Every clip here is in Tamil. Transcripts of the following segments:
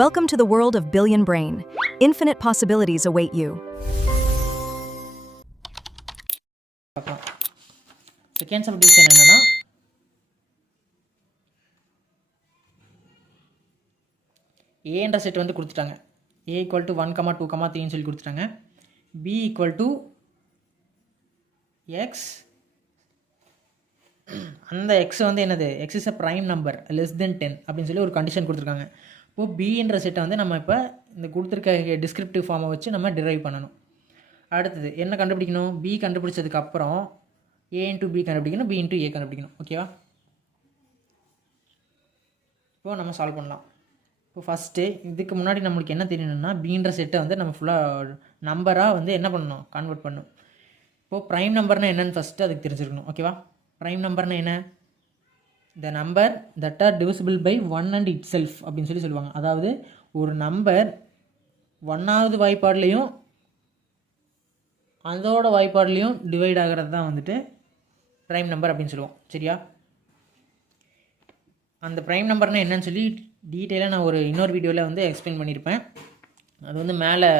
Welcome to the world of Billion Brain. Infinite possibilities await you. Second subdivision என்னன்னா ஏன்ற செட் வந்து கொடுத்துட்டாங்க. A = 1, 2, 3 சொல்லி கொடுத்துட்டாங்க. B = x. அந்த x வந்து என்னது? x is a prime number less than 10 அப்படின்னு சொல்லி ஒரு கண்டிஷன் கொடுத்துருக்காங்க. இப்போது பின்ற செட்டை வந்து நம்ம இப்போ இந்த கொடுத்துருக்க டிஸ்கிரிப்டிவ் ஃபார்மை வச்சு நம்ம டிரைவ் பண்ணணும். அடுத்தது என்ன கண்டுபிடிக்கணும்? b கண்டுபிடிச்சதுக்கப்புறம் a × b கண்டுபிடிக்கணும், b × a கண்டுபிடிக்கணும். ஓகேவா? இப்போது நம்ம சால்வ் பண்ணலாம். இப்போ ஃபஸ்ட்டு இதுக்கு முன்னாடி நம்மளுக்கு என்ன தெரியணும்னா பீன்ற செட்டை வந்து நம்ம ஃபுல்லாக நம்பராக வந்து என்ன பண்ணணும்? கன்வெர்ட் பண்ணணும். இப்போது ப்ரைம் நம்பர்னால் என்னென்னு ஃபஸ்ட்டு அதுக்கு தெரிஞ்சிருக்கணும். ஓகேவா? ப்ரைம் நம்பர்னால் என்ன? The number that are divisible by 1 and itself அப்படின்னு சொல்லி சொல்லுவாங்க. அதாவது ஒரு நம்பர் 1வது வாய்ப்பாடுலேயும் அதோட வாய்ப்பாடுலேயும் டிவைட் ஆகிறது தான் வந்துட்டு ப்ரைம் நம்பர் அப்படின்னு சொல்லுவோம். சரியா? அந்த ப்ரைம் நம்பர்னால் என்னன்னு சொல்லி டீட்டெயிலாக நான் இன்னொரு வீடியோவில் வந்து எக்ஸ்பிளைன் பண்ணியிருப்பேன். அது வந்து மேலே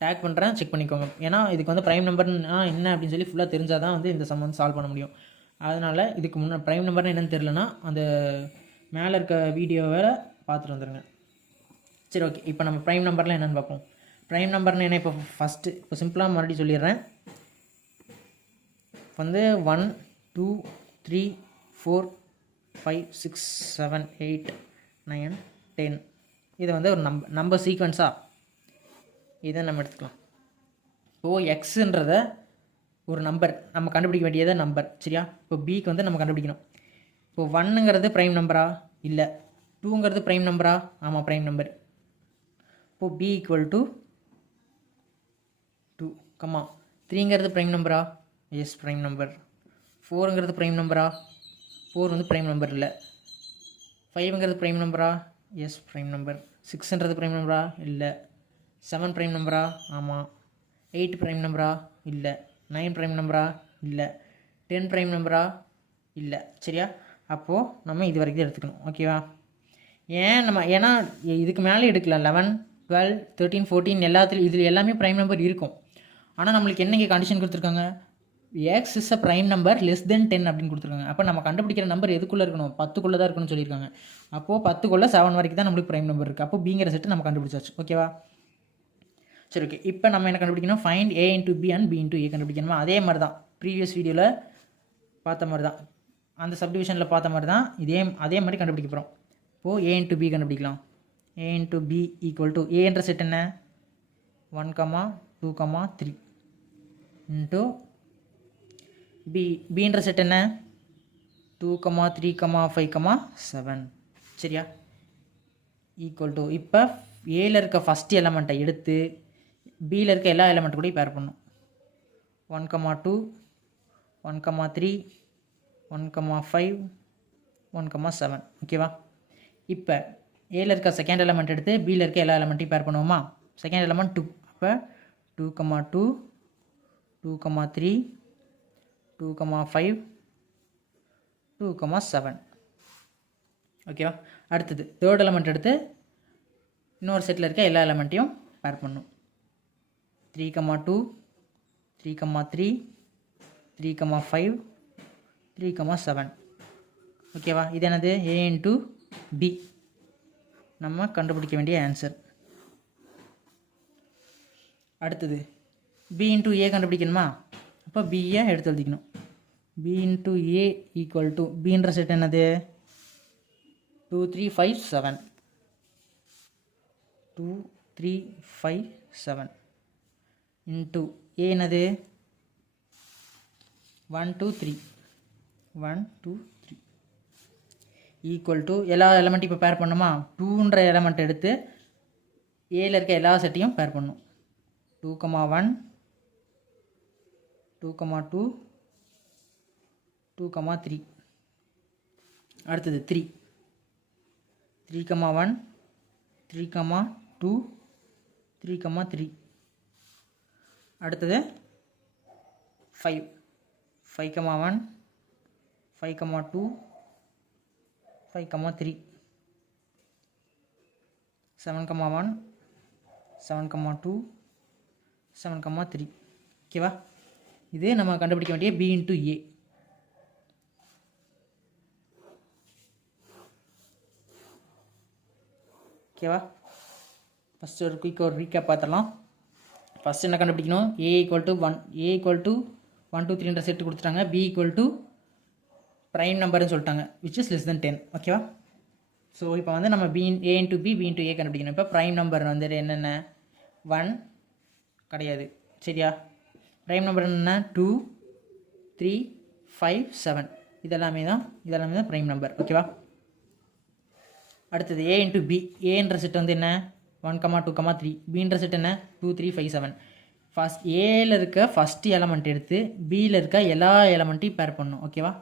டேக் பண்ணுறேன், செக் பண்ணிக்கோங்க. ஏன்னா இதுக்கு வந்து ப்ரைம் நம்பர்னா என்ன அப்படின்னு சொல்லி ஃபுல்லாக தெரிஞ்சால் தான் வந்து இந்த சம் வந்து சால்வ் பண்ண முடியும். அதனால் இதுக்கு முன்னே ப்ரைம் நம்பர்னால் என்னென்னு தெரிலனா அந்த மேலே இருக்க வீடியோவை பார்த்துட்டு வந்துடுங்க. சரி, ஓகே. இப்போ நம்ம ப்ரைம் நம்பர்லாம் என்னென்னு பார்ப்போம். ப்ரைம் நம்பர்னால் என்ன? இப்போ சிம்பிளாக மறுபடியும் சொல்லிடுறேன். வந்து 1, 2, 3, 4, 5, 6, 7, 8, 9, 10 இதை வந்து ஒரு நம்பர் சீக்வன்ஸாக இதை நம்ம எடுத்துக்கலாம். இப்போது எக்ஸுன்றத ஒரு நம்பர் நம்ம கண்டுபிடிக்க வேண்டியதை நம்பர். சரியா? இப்போ பிக்கு வந்து நம்ம கண்டுபிடிக்கணும். இப்போது 1ங்கிறது ப்ரைம் நம்பரா? இல்லை. 2ங்கிறது ப்ரைம் நம்பரா? ஆமாம், ப்ரைம் நம்பர். இப்போது b = 2, 3ங்கிறது ப்ரைம் நம்பரா? Yes, prime number. 4ங்கிறது ப்ரைம் நம்பரா? 4 வந்து ப்ரைம் நம்பர் இல்லை. 5ங்கிறது ப்ரைம் நம்பரா? Yes, prime number. 6ன்றது ப்ரைம் நம்பரா? இல்லை. 7 ப்ரைம் நம்பரா? ஆமாம். 8 ப்ரைம் நம்பரா? இல்லை. 9 ப்ரைம் நம்பரா? இல்லை. 10 ப்ரைம் நம்பரா? இல்லை. சரியா? அப்போது நம்ம இது வரைக்கும் எடுத்துக்கணும். ஓகேவா? ஏன்னா இதுக்கு மேலே எடுக்கலாம். 11, 12, 13, 14 இதில் எல்லாமே ப்ரைம் நம்பர் இருக்கும். ஆனால் நம்மளுக்கு என்ன இங்கே கண்டிஷன் கொடுத்துருக்காங்க? X is a prime number less than 10 அப்படின்னு கொடுத்துருக்காங்க. அப்போ நம்ம கண்டுபிடிக்கிற நம்பர் எதுக்குள்ளே இருக்கணும்? 10க்குள்ளே தான் இருக்கணும்னு சொல்லியிருக்காங்க. அப்போது 10க்குள்ளே 7 வரைக்கும் தான் நம்மளுக்கு ப்ரைம் நம்பர் இருக்குது. அப்போ பிங்கிற செட்டு நம்ம கண்டுபிடிச்சாச்சு. ஓகேவா? சரி, ஓகே. இப்போ நம்ம என்ன கண்டுபிடிக்கணும்? Find a × b and b × a கண்டுபிடிக்கணுமா? அதே மாதிரி தான் ப்ரீவியஸ் வீடியோவில் பார்த்த மாதிரி தான், அந்த சப்டிவிஷனில் பார்த்த மாதிரி தான் அதே மாதிரி கண்டுபிடிக்க போகிறோம். இப்போது a × b கண்டுபிடிக்கலாம். a × b = a என்ற செட் என்ன? 1, 2, 3 இன்ட்டு பின்ற செட் என்ன? 2, 3, 5, 7. சரியா? ஈக்குவல் இப்போ ஏல இருக்க ஃபஸ்ட் எலமெண்ட்டை எடுத்து பியில் இருக்க எல்லா எலமெண்ட்டு கூட பேர் பண்ணணும். 1, 2, 1, 3, 1, 5, 1, 7. ஓகேவா? இப்போ ஏல இருக்க செகண்ட் எலமெண்ட் எடுத்து பியில் இருக்க எல்லா எலமெண்ட்டையும் பேர் பண்ணுவோமா? Second element 2. அப்போ 2, 2, 2, 3, 2, 5, 2, 7. ஓகேவா? அடுத்தது தேர்ட் எலமெண்ட் எடுத்து இன்னொரு செட்டில் இருக்க எல்லா எலமெண்ட்டையும் பேர் பண்ணும். 3, 2, 3, 3, 3, 5, 3, 7. ஓகேவா? இது என்னது? a × b நம்ம கண்டுபிடிக்க வேண்டிய ஆன்சர். அடுத்தது b × a கண்டுபிடிக்கணுமா? அப்போ பியை எடுத்து எழுதிக்கணும். b × a = பின்ற செட் என்னது? 2, 3, 5, 7. 2, 3, 5, 7 இன்ட்டு a என்னது? 1, 2, 3. 1, 2, 3 = எல்லா எலமெண்ட்டையும் இப்போ பேர் பண்ணுமா? 2ன்ற எலமெண்ட் எடுத்து ஏல இருக்க எல்லா செட்டையும் பேர் பண்ணும். 2, 1, 2, 2, 2, 3. அடுத்தது 3, 1, 3, 2, 3, 3. அடுத்தது 5, 1, 5, 2, 5, 3. 7,1 7,2 7,3 ஓகேவா. இது நம்ம கண்டுபிடிக்க வேண்டிய B into A. ஓகேவா. ஃபஸ்ட்டு ஒரு குயிக் ஒரு ரீகேப் பார்த்துடலாம். ஃபஸ்ட்டு என்ன கண்டுபிடிக்கணும், A = 1 A = 1 2 3 செட்டு கொடுத்துட்டாங்க. B = ப்ரைம் நம்பர்னு சொல்லிட்டாங்க which is less than 10. ஓகேவா. ஸோ இப்போ வந்து நம்ம A into B B into A கண்டுபிடிக்கணும். இப்போ ப்ரைம் நம்பர் வந்து என்னென்ன, 1 கிடையாது சரியா. ப்ரைம் நம்பர் என்னென்ன, 2 3 5 7 இதெல்லாமே தான் ப்ரைம் நம்பர். ஓகேவா. அடுத்தது A into B. ஏன்ற செட் வந்து என்ன, 1, 2, 3. Bன்ற செட் என்ன, 2 3 5 7. ஃபஸ்ட் ஏல இருக்க ஃபஸ்ட் எலமெண்ட் எடுத்து பியில் இருக்க எல்லா எலமெண்ட்டையும் பேர் பண்ணணும். ஓகேவா.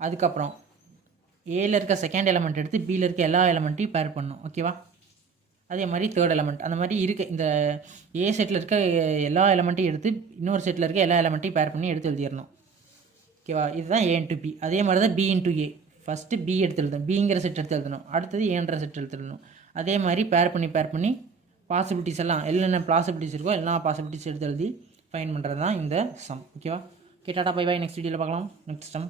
அதுக்கப்புறம் ஏல இருக்க செகண்ட் எலமெண்ட் எடுத்து பியில் இருக்க எல்லா எலமெண்ட்டையும் பேர் பண்ணணும். ஓகேவா. அதே மாதிரி தேர்ட் எலமெண்ட் அந்த மாதிரி இருக்க இந்த ஏ செட்டில் இருக்க எல்லா எலமெண்ட்டையும் எடுத்து இன்னொரு செட்டில் இருக்க எல்லா எலமெண்ட்டையும் பேர் பண்ணி எடுத்து எழுதிடணும். ஓகேவா. இதுதான் A into B. அதே மாதிரி தான் B into A. First B எடுத்து எழுதணும், பிங்கிற செட் எடுத்து எழுதணும். அடுத்தது ஏன்ற செட் எடுத்து எழுதணும். அதே மாதிரி பேர் பண்ணி பாசிபிலிட்டிஸ் எல்லாம் என்னென்ன பாசிபிலிட்டிஸ் இருக்கோ எல்லா பாசிபிலிட்டிஸ் எடுத்து எழுதி ஃபைன் பண்ணுறது தான் இந்த சம். ஓகேவா. Tata bye by. நெக்ஸ்ட் வீடியோவில் பார்க்கலாம். Next sum.